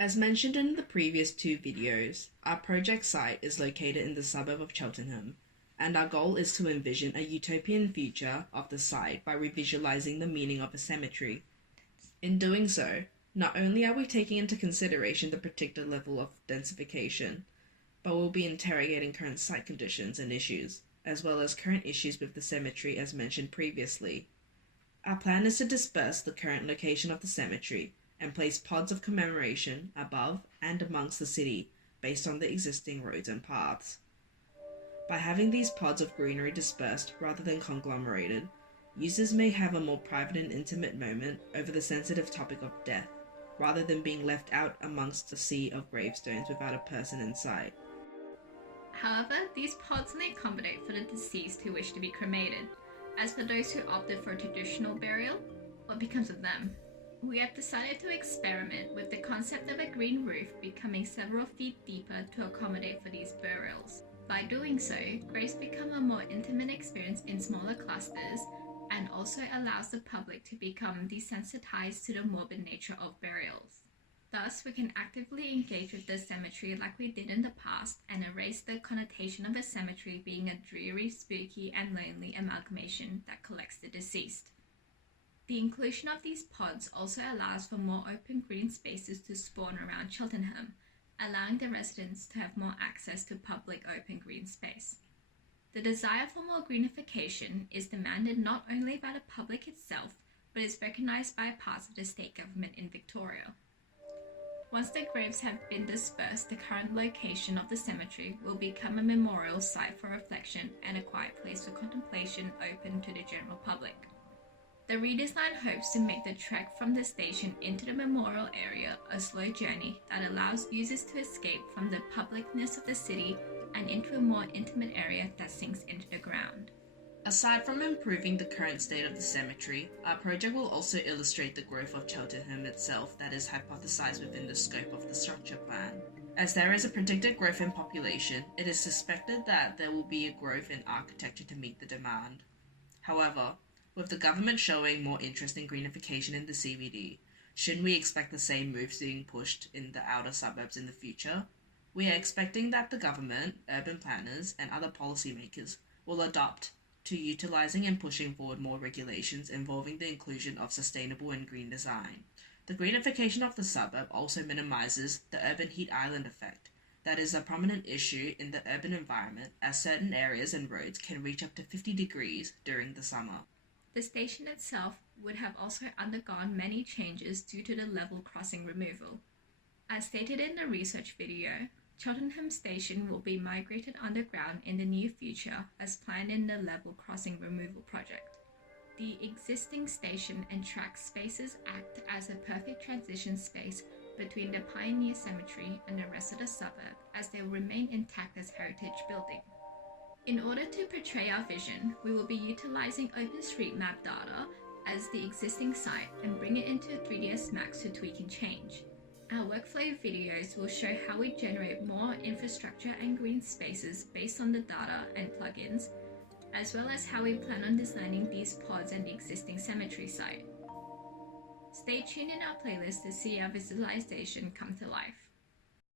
As mentioned in the previous two videos, our project site is located in the suburb of Cheltenham, and our goal is to envision a utopian future of the site by revisualizing the meaning of a cemetery. In doing so, not only are we taking into consideration the predicted level of densification, but we'll be interrogating current site conditions and issues, as well as current issues with the cemetery as mentioned previously. Our plan is to disperse the current location of the cemetery and place pods of commemoration above and amongst the city based on the existing roads and paths. By having these pods of greenery dispersed rather than conglomerated, users may have a more private and intimate moment over the sensitive topic of death, rather than being left out amongst a sea of gravestones without a person in sight. However, these pods only accommodate for the deceased who wish to be cremated. As for those who opted for traditional burial, what becomes of them? We have decided to experiment with the concept of a green roof becoming several feet deeper to accommodate for these burials. By doing so, graves become a more intimate experience in smaller clusters and also allows the public to become desensitized to the morbid nature of burials. Thus, we can actively engage with the cemetery like we did in the past and erase the connotation of a cemetery being a dreary, spooky, and lonely amalgamation that collects the deceased. The inclusion of these pods also allows for more open green spaces to spawn around Cheltenham, allowing the residents to have more access to public open green space. The desire for more greenification is demanded not only by the public itself, but is recognised by parts of the state government in Victoria. Once the graves have been dispersed, the current location of the cemetery will become a memorial site for reflection and a quiet place for contemplation open to the general public. The redesign hopes to make the trek from the station into the memorial area a slow journey that allows users to escape from the publicness of the city and into a more intimate area that sinks into the ground. Aside from improving the current state of the cemetery, our project will also illustrate the growth of Cheltenham itself that is hypothesized within the scope of the structure plan. As there is a predicted growth in population, it is suspected that there will be a growth in architecture to meet the demand. However, with the government showing more interest in greenification in the CBD, shouldn't we expect the same moves being pushed in the outer suburbs in the future? We are expecting that the government, urban planners, and other policymakers will adopt to utilising and pushing forward more regulations involving the inclusion of sustainable and green design. The greenification of the suburb also minimises the urban heat island effect. That is a prominent issue in the urban environment, as certain areas and roads can reach up to 50 degrees during the summer. The station itself would have also undergone many changes due to the level crossing removal. As stated in the research video, Cheltenham Station will be migrated underground in the near future as planned in the level crossing removal project. The existing station and track spaces act as a perfect transition space between the Pioneer Cemetery and the rest of the suburb, as they will remain intact as heritage building. In order to portray our vision, we will be utilising OpenStreetMap data as the existing site and bring it into 3ds Max to tweak and change. Our workflow videos will show how we generate more infrastructure and green spaces based on the data and plugins, as well as how we plan on designing these pods and the existing cemetery site. Stay tuned in our playlist to see our visualization come to life.